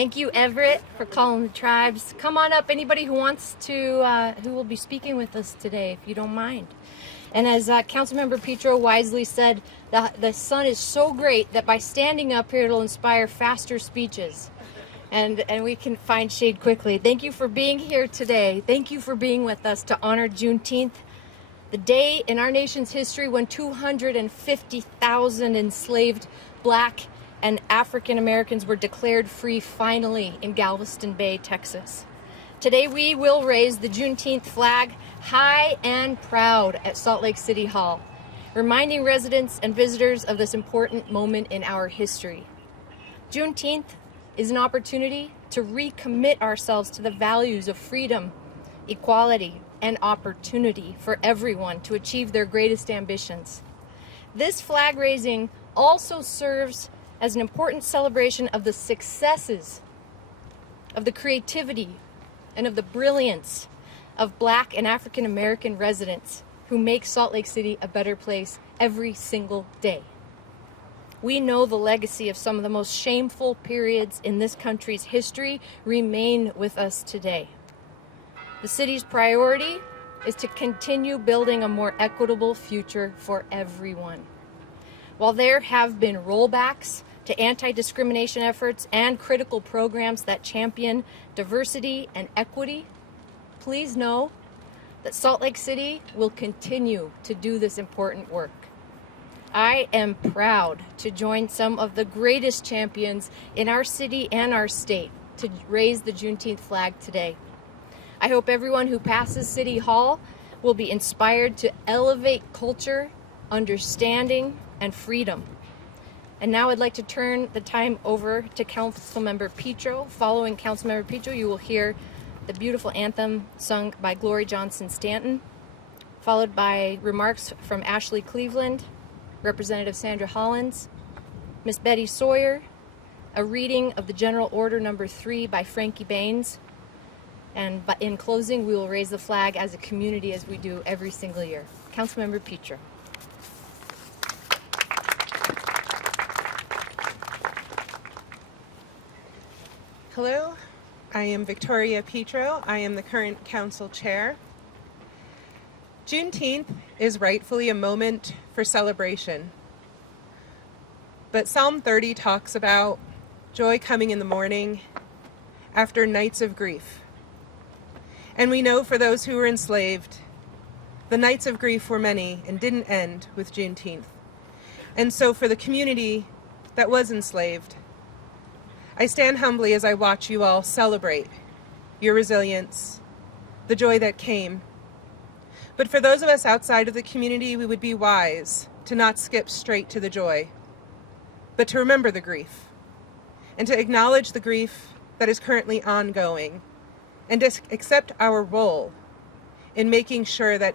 Thank you, Everett, for calling the tribes. Come on up, anybody who wants to, who will be speaking with us today, if you don't mind. And as Councilmember Petro wisely said, the sun is so great that by standing up here, it'll inspire faster speeches. And we can find shade quickly. Thank you for being here today. Thank you for being with us to honor Juneteenth, the day in our nation's history when 250,000 enslaved Black and African Americans were declared free finally in Galveston Bay, Texas. Today we will raise the Juneteenth flag high and proud at Salt Lake City Hall, reminding residents and visitors of this important moment in our history. Juneteenth is an opportunity to recommit ourselves to the values of freedom, equality, and opportunity for everyone to achieve their greatest ambitions. This flag raising also serves as an important celebration of the successes, of the creativity, and of the brilliance of Black and African American residents who make Salt Lake City a better place every single day. We know the legacy of some of the most shameful periods in this country's history remain with us today. The city's priority is to continue building a more equitable future for everyone. While there have been rollbacks to anti-discrimination efforts and critical programs that champion diversity and equity, please know that Salt Lake City will continue to do this important work. I am proud to join some of the greatest champions in our city and our state to raise the Juneteenth flag today. I hope everyone who passes City Hall will be inspired to elevate culture, understanding, and freedom. And now I'd like to turn the time over to Councilmember Petro. Following Councilmember Petro, you will hear the beautiful anthem sung by Glory Johnson Stanton, followed by remarks from Ashley Cleveland, Representative Sandra Hollins, Miss Betty Sawyer, a reading of the General Order Number 3 by Frankie Baines, and in closing, we will raise the flag as a community as we do every single year. Councilmember Petro. Hello, I am Victoria Petro. I am the current council chair. Juneteenth is rightfully a moment for celebration. But Psalm 30 talks about joy coming in the morning after nights of grief. And we know for those who were enslaved, the nights of grief were many and didn't end with Juneteenth. And so for the community that was enslaved, I stand humbly as I watch you all celebrate your resilience, the joy that came. But for those of us outside of the community, we would be wise to not skip straight to the joy, but to remember the grief and to acknowledge the grief that is currently ongoing and to accept our role in making sure that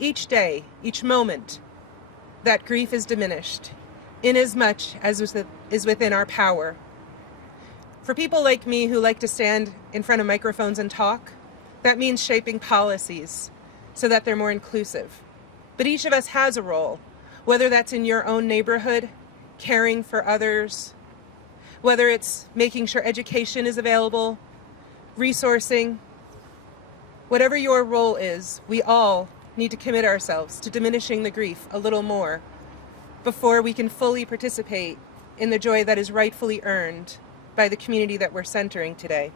each day, each moment, that grief is diminished inasmuch as is within our power. For people like me who like to stand in front of microphones and talk, that means shaping policies so that they're more inclusive. But each of us has a role, whether that's in your own neighborhood, caring for others, whether it's making sure education is available, resourcing. Whatever your role is, we all need to commit ourselves to diminishing the grief a little more before we can fully participate in the joy that is rightfully earned by the community that we're centering today.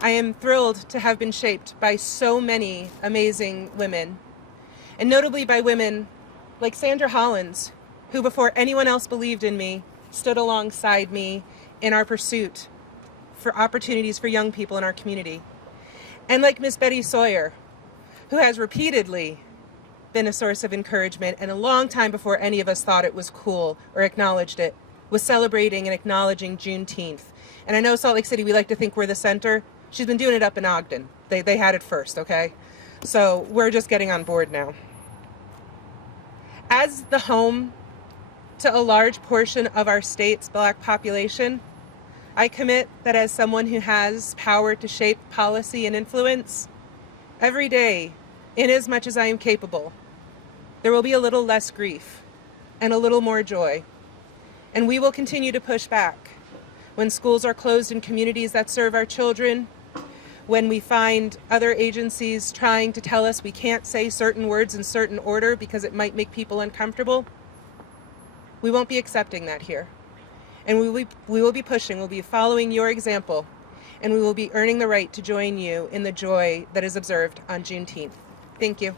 I am thrilled to have been shaped by so many amazing women, and notably by women like Sandra Hollins, who before anyone else believed in me, stood alongside me in our pursuit for opportunities for young people in our community. And like Miss Betty Sawyer, who has repeatedly been a source of encouragement and a long time before any of us thought it was cool or acknowledged it, was celebrating and acknowledging Juneteenth. And I know Salt Lake City, we like to think we're the center. She's been doing it up in Ogden. They had it first, okay? So we're just getting on board now. As the home to a large portion of our state's Black population, I commit that as someone who has power to shape policy and influence, every day, inasmuch as I am capable, there will be a little less grief and a little more joy. And we will continue to push back when schools are closed in communities that serve our children, when we find other agencies trying to tell us we can't say certain words in certain order because it might make people uncomfortable, we won't be accepting that here. And we will be pushing, we'll be following your example, and we will be earning the right to join you in the joy that is observed on Juneteenth. Thank you.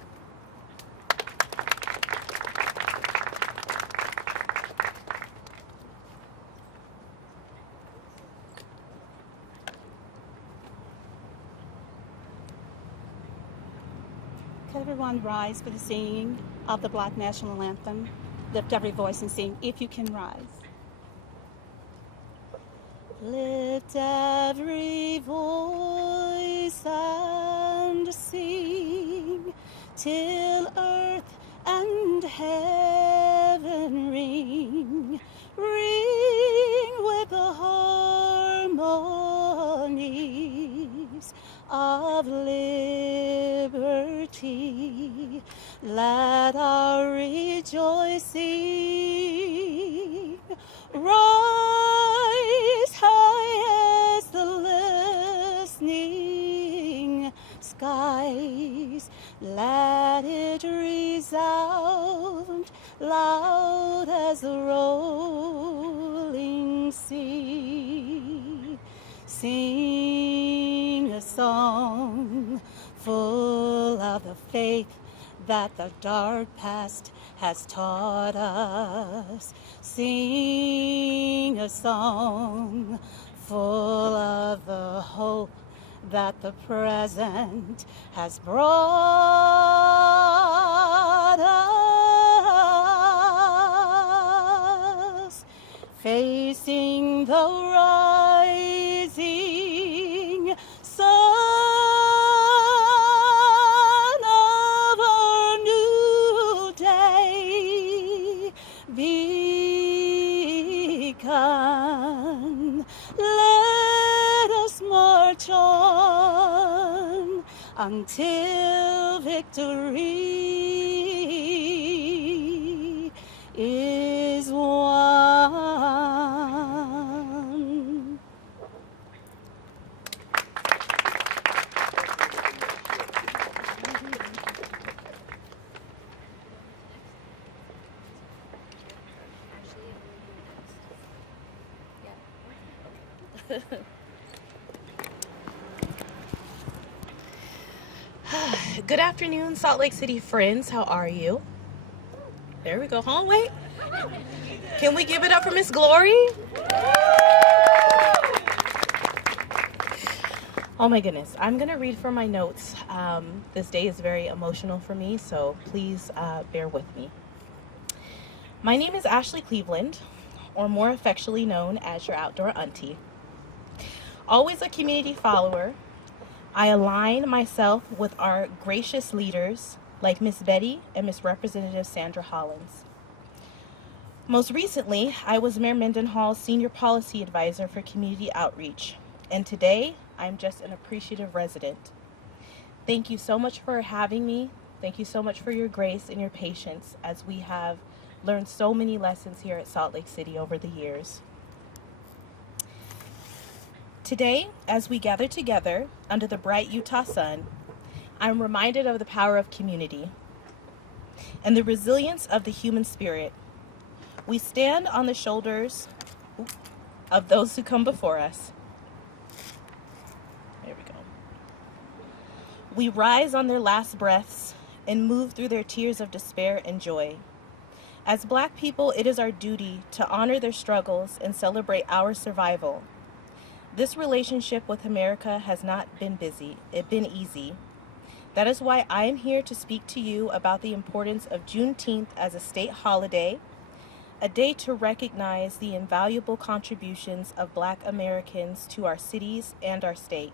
Could everyone rise for the singing of the Black National Anthem? Lift every voice and sing, if you can rise. Lift every voice and sing till earth and heaven ring, ring with the harmonies of liberty. Let our rejoicing rise high as the listening skies. Let it resound loud as the rolling sea. Sing a song full of the faith that the dark past has taught us. Sing a song full of the hope that the present has brought us. Facing the rising sun of our new day begun, let us march on until victory is won. Good afternoon, Salt Lake City friends. How are you? There we go. Hold on, wait. Can we give it up for Miss Glory? Oh my goodness. I'm going to read from my notes. This day is very emotional for me, so please bear with me. My name is Ashley Cleveland, or more affectionately known as your outdoor auntie. Always a community follower, I align myself with our gracious leaders like Miss Betty and Miss Representative Sandra Hollins. Most recently, I was Mayor Mendenhall's Senior Policy Advisor for Community Outreach, and today I'm just an appreciative resident. Thank you so much for having me. Thank you so much for your grace and your patience as we have learned so many lessons here at Salt Lake City over the years. Today, as we gather together under the bright Utah sun, I'm reminded of the power of community and the resilience of the human spirit. We stand on the shoulders of those who come before us. There we go. We rise on their last breaths and move through their tears of despair and joy. As Black people, it is our duty to honor their struggles and celebrate our survival. This relationship with America has not been been easy. That is why I am here to speak to you about the importance of Juneteenth as a state holiday, a day to recognize the invaluable contributions of Black Americans to our cities and our state.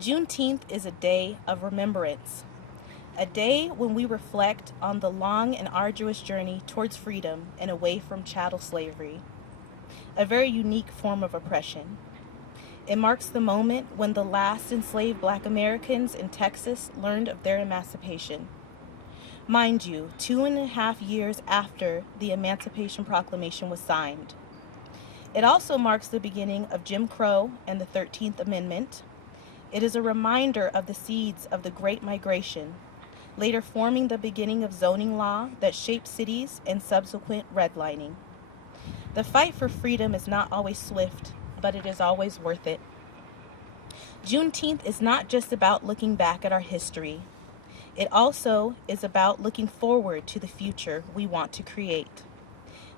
Juneteenth is a day of remembrance, a day when we reflect on the long and arduous journey towards freedom and away from chattel slavery, a very unique form of oppression. It marks the moment when the last enslaved Black Americans in Texas learned of their emancipation. Mind you, 2.5 years after the Emancipation Proclamation was signed. It also marks the beginning of Jim Crow and the 13th Amendment. It is a reminder of the seeds of the Great Migration, later forming the beginning of zoning law that shaped cities and subsequent redlining. The fight for freedom is not always swift, but it is always worth it. Juneteenth is not just about looking back at our history. It also is about looking forward to the future we want to create.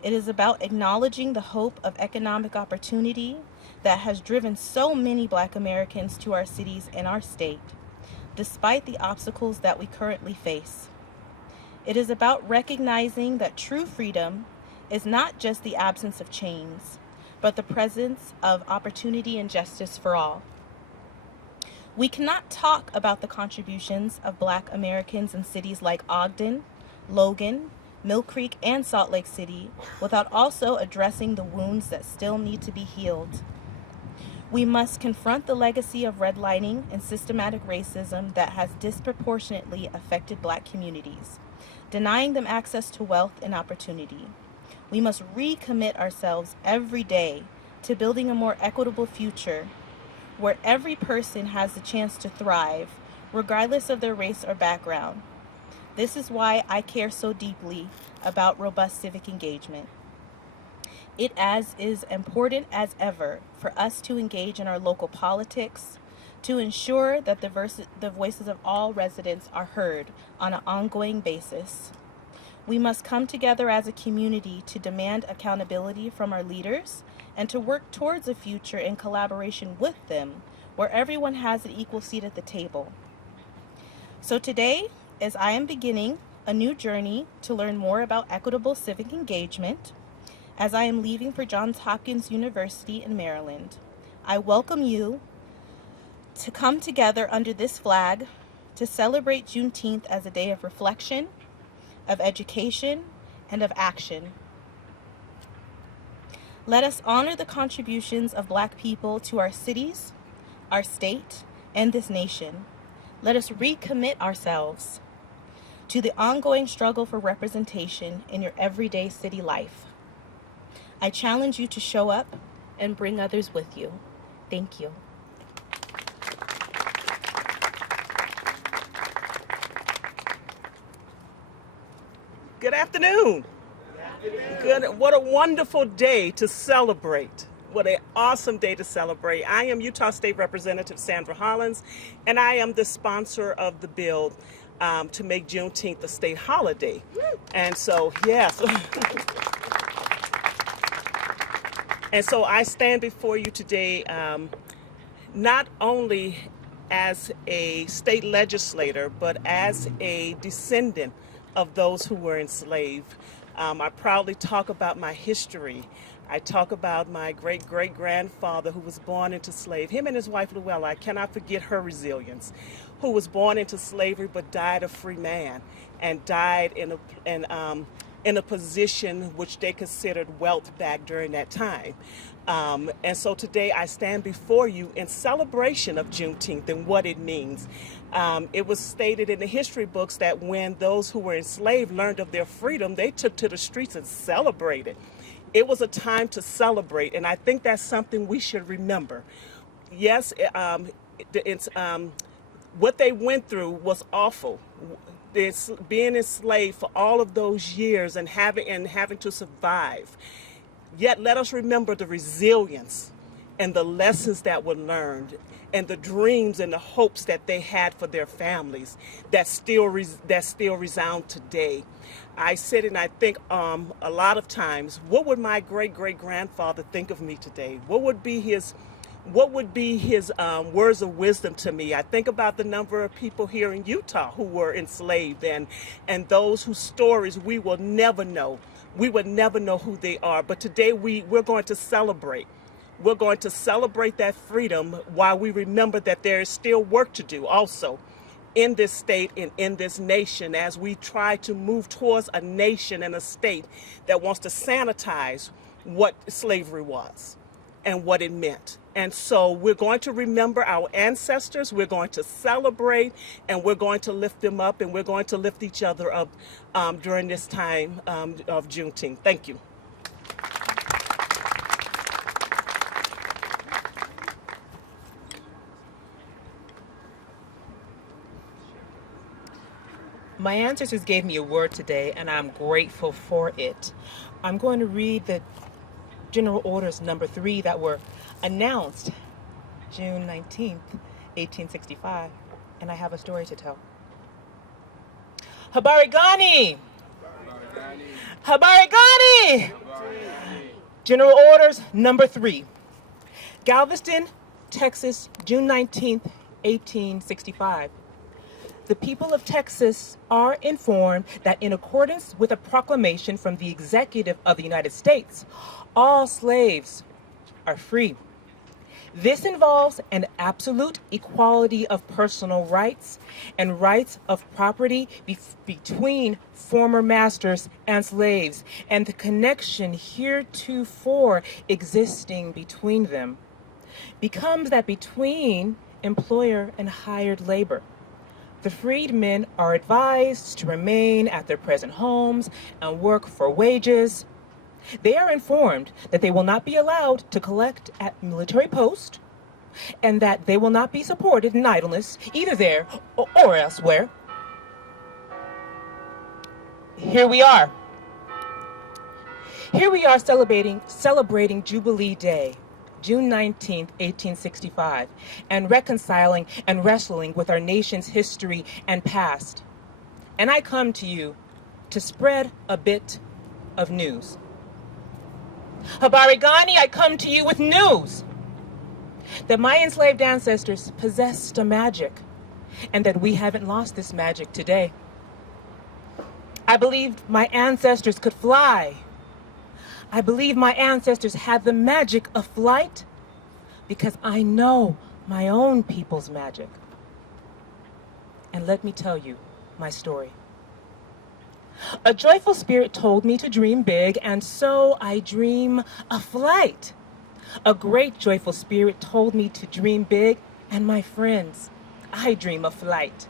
It is about acknowledging the hope of economic opportunity that has driven so many Black Americans to our cities and our state, despite the obstacles that we currently face. It is about recognizing that true freedom is not just the absence of chains, but the presence of opportunity and justice for all. We cannot talk about the contributions of Black Americans in cities like Ogden, Logan, Mill Creek, and Salt Lake City without also addressing the wounds that still need to be healed. We must confront the legacy of redlining and systematic racism that has disproportionately affected Black communities, denying them access to wealth and opportunity. We must recommit ourselves every day to building a more equitable future where every person has the chance to thrive, regardless of their race or background. This is why I care so deeply about robust civic engagement. It is important as ever for us to engage in our local politics, to ensure that the voices of all residents are heard on an ongoing basis. We must come together as a community to demand accountability from our leaders and to work towards a future in collaboration with them where everyone has an equal seat at the table. So today, as I am beginning a new journey to learn more about equitable civic engagement, as I am leaving for Johns Hopkins University in Maryland, I welcome you to come together under this flag to celebrate Juneteenth as a day of reflection, of education, and of action. Let us honor the contributions of Black people to our cities, our state, and this nation. Let us recommit ourselves to the ongoing struggle for representation in your everyday city life. I challenge you to show up and bring others with you. Thank you. Good afternoon. Good. What a wonderful day to celebrate. What an awesome day to celebrate. I am Utah State Representative Sandra Hollins, and I am the sponsor of the bill to make Juneteenth a state holiday. And so, yes. And so I stand before you today not only as a state legislator, but as a descendant of those who were enslaved. I proudly talk about my history. I talk about my great-great-grandfather who was born into slavery. Him and his wife, Luella, I cannot forget her resilience, who was born into slavery but died a free man and died in a position which they considered wealth back during that time. And so today I stand before you in celebration of Juneteenth and what it means. It was stated in the history books that when those who were enslaved learned of their freedom, they took to the streets and celebrated. It was a time to celebrate, and I think that's something we should remember. Yes, what they went through was awful. It's being enslaved for all of those years and having to survive. Yet let us remember the resilience and the lessons that were learned and the dreams and the hopes that they had for their families that still resound today. I sit and I think a lot of times, what would my great-great-grandfather think of me today? What would be his words of wisdom to me? I think about the number of people here in Utah who were enslaved and those whose stories we will never know. We would never know who they are. But today we're going to celebrate. We're going to celebrate that freedom while we remember that there is still work to do also in this state and in this nation as we try to move towards a nation and a state that wants to sanitize what slavery was and what it meant. And so we're going to remember our ancestors, we're going to celebrate, and we're going to lift them up, and we're going to lift each other up during this time of Juneteenth. Thank you. My ancestors gave me a word today, and I'm grateful for it. I'm going to read the General Orders number 3 that were announced June 19th, 1865, and I have a story to tell. Habari gani! Habari gani! General Orders number 3. Galveston, Texas, June 19th, 1865. The people of Texas are informed that in accordance with a proclamation from the Executive of the United States, all slaves are free. This involves an absolute equality of personal rights and rights of property between former masters and slaves, and the connection heretofore existing between them becomes that between employer and hired labor. The freedmen are advised to remain at their present homes and work for wages. They are informed that they will not be allowed to collect at military posts and that they will not be supported in idleness either there or elsewhere. Here we are celebrating Jubilee Day, June 19th, 1865, and reconciling and wrestling with our nation's history and past. And I come to you to spread a bit of news. Habari gani, I come to you with news that my enslaved ancestors possessed a magic, and that we haven't lost this magic today. I believed my ancestors could fly. I believe my ancestors had the magic of flight because I know my own people's magic. And let me tell you my story. A joyful spirit told me to dream big, and so I dream a flight. A great joyful spirit told me to dream big, and my friends, I dream of flight.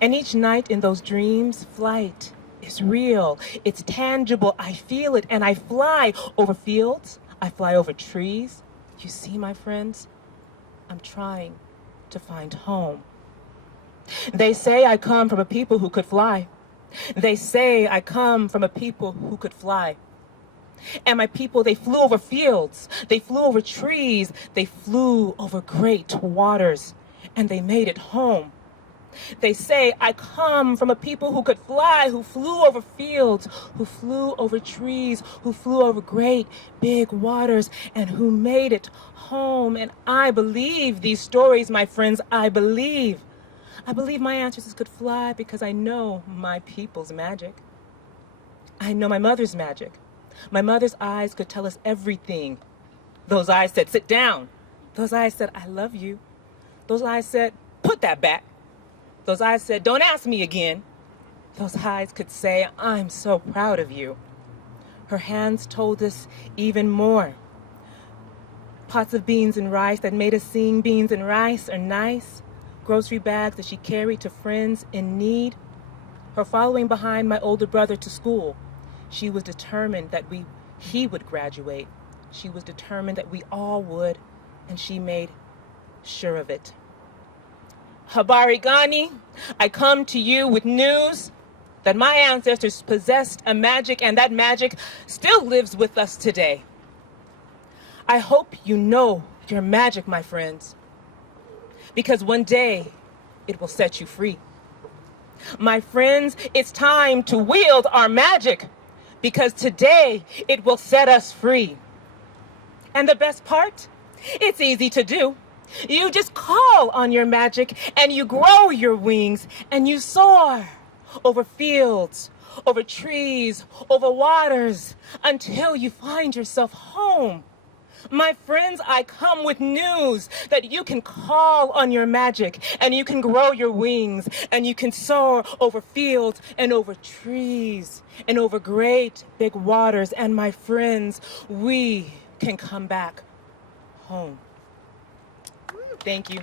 And each night in those dreams, flight is real, it's tangible, I feel it, and I fly over fields, I fly over trees. You see, my friends, I'm trying to find home. They say I come from a people who could fly. They say I come from a people who could fly. And my people, they flew over fields, they flew over trees, they flew over great waters, and they made it home. They say I come from a people who could fly, who flew over fields, who flew over trees, who flew over great big waters, and who made it home. And I believe these stories, my friends, I believe my ancestors could fly because I know my people's magic. I know my mother's magic. My mother's eyes could tell us everything. Those eyes said, sit down. Those eyes said, I love you. Those eyes said, put that back. Those eyes said, don't ask me again. Those eyes could say, I'm so proud of you. Her hands told us even more. Pots of beans and rice that made us sing, beans and rice are nice. Grocery bags that she carried to friends in need. Her following behind my older brother to school. She was determined that he would graduate. She was determined that we all would, and she made sure of it. Habari gani, I come to you with news that my ancestors possessed a magic, and that magic still lives with us today. I hope you know your magic, my friends, because one day it will set you free. My friends, it's time to wield our magic, because today it will set us free. And the best part, it's easy to do. You just call on your magic and you grow your wings and you soar over fields, over trees, over waters until you find yourself home. My friends, I come with news that you can call on your magic and you can grow your wings and you can soar over fields and over trees and over great big waters. And my friends, we can come back home. Thank you.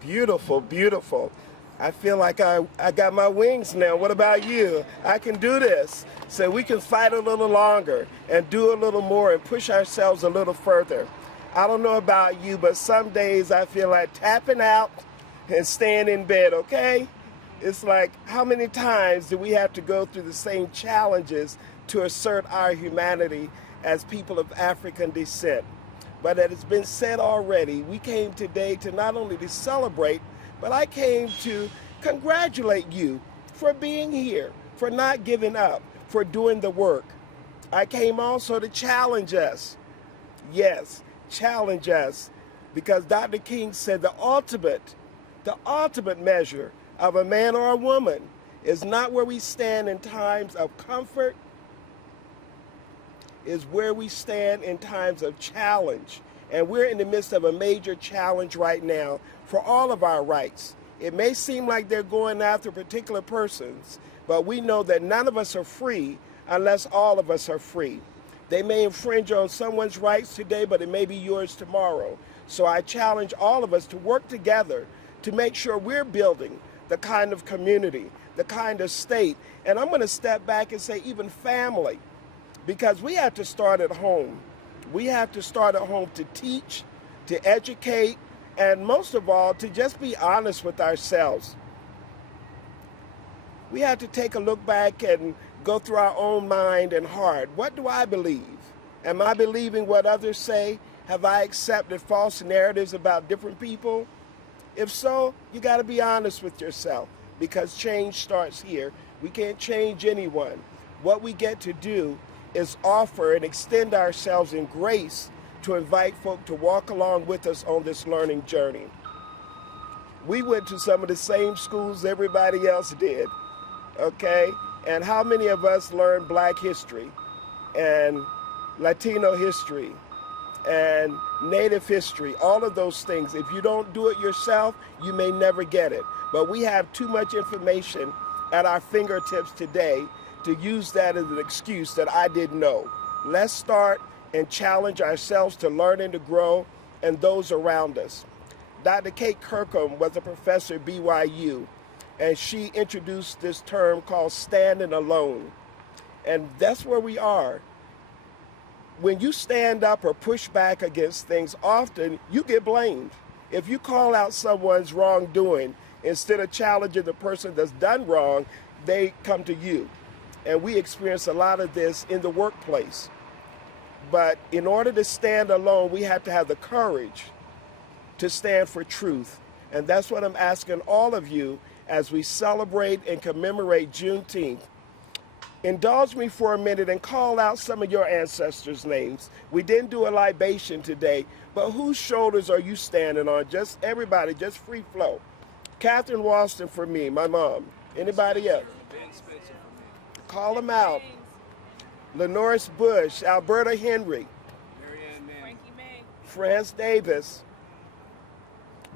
Beautiful, beautiful. I feel like I got my wings now. What about you? I can do this. so we can fight a little longer and do a little more and push ourselves a little further. I don't know about you, but some days I feel like tapping out and staying in bed, okay? It's like, how many times do we have to go through the same challenges to assert our humanity as people of African descent? But as it's been said already, we came today to not only to celebrate, but I came to congratulate you for being here, for not giving up, for doing the work. I came also to challenge us. Yes, challenge us, because Dr. King said the ultimate measure of a man or a woman is not where we stand in times of comfort, is where we stand in times of challenge. And we're in the midst of a major challenge right now for all of our rights. It may seem like they're going after particular persons, but we know that none of us are free unless all of us are free. They may infringe on someone's rights today, but it may be yours tomorrow. So I challenge all of us to work together to make sure we're building the kind of community, the kind of state, and I'm going to step back and say even family, because we have to start at home. We have to start at home to teach, to educate, and most of all, to just be honest with ourselves. We have to take a look back and go through our own mind and heart. What do I believe? Am I believing what others say? Have I accepted false narratives about different people? If so, you got to be honest with yourself, because change starts here. We can't change anyone. What we get to do is offer and extend ourselves in grace to invite folk to walk along with us on this learning journey. We went to some of the same schools everybody else did, okay? And how many of us learned Black history and Latino history and Native history, all of those things? If you don't do it yourself, you may never get it. But we have too much information at our fingertips today to use that as an excuse that I didn't know. Let's start and challenge ourselves to learn and to grow, and those around us. Dr. Kate Kirkham was a professor at BYU, and she introduced this term called standing alone. And that's where we are. When you stand up or push back against things, often you get blamed. If you call out someone's wrongdoing, instead of challenging the person that's done wrong, they come to you. And we experience a lot of this in the workplace. But in order to stand alone, we have to have the courage to stand for truth. And that's what I'm asking all of you as we celebrate and commemorate Juneteenth. Indulge me for a minute and call out some of your ancestors' names. We didn't do a libation today, but whose shoulders are you standing on? Just everybody, just free flow. Catherine Walston for me, my mom. Anybody else? Call them out. Lenoris Bush, Alberta Henry, France Davis,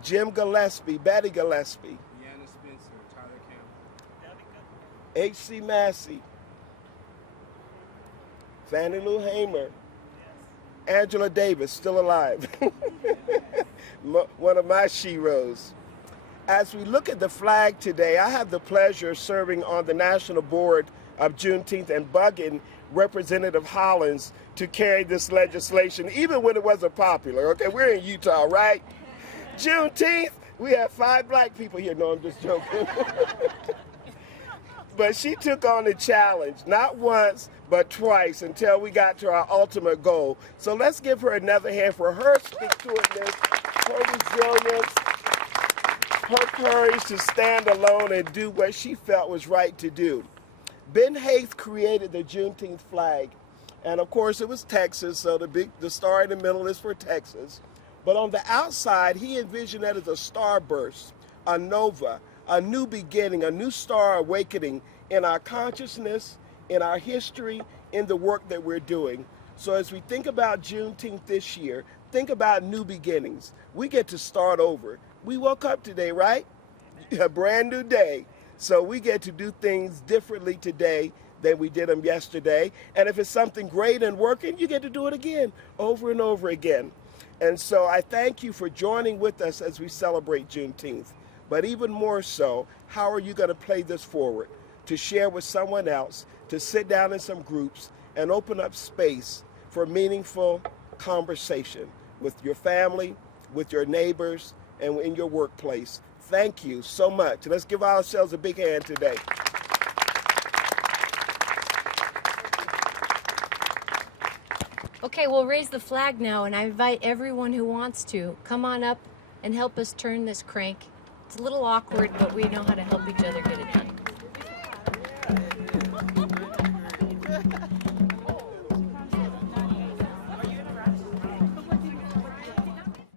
Jim Gillespie, Betty Gillespie, H.C. Massey, Fannie Lou Hamer, Angela Davis, still alive, one of my sheroes. As we look at the flag today, I have the pleasure of serving on the National Board of Juneteenth and bugging Representative Hollins to carry this legislation, even when it wasn't popular. Okay, we're in Utah, right? Juneteenth, we have 5 Black people here. No, I'm just joking. But she took on the challenge, not once, but twice, until we got to our ultimate goal. So let's give her another hand for her stick-to-itness, her resilience, her courage to stand alone and do what she felt was right to do. Ben Haith created the Juneteenth flag, and of course it was Texas, so the star in the middle is for Texas. But on the outside, he envisioned that as a starburst, a nova, a new beginning, a new star awakening in our consciousness, in our history, in the work that we're doing. So as we think about Juneteenth this year, think about new beginnings. We get to start over. We woke up today, right? A brand new day. So we get to do things differently today than we did them yesterday. And if it's something great and working, you get to do it again, over and over again. And so I thank you for joining with us as we celebrate Juneteenth. But even more so, how are you going to play this forward, to share with someone else, to sit down in some groups and open up space for meaningful conversation with your family, with your neighbors, and in your workplace. Thank you so much. Let's give ourselves a big hand today. Okay, we'll raise the flag now, and I invite everyone who wants to come on up and help us turn this crank. It's a little awkward, but we know how to help each other get it done.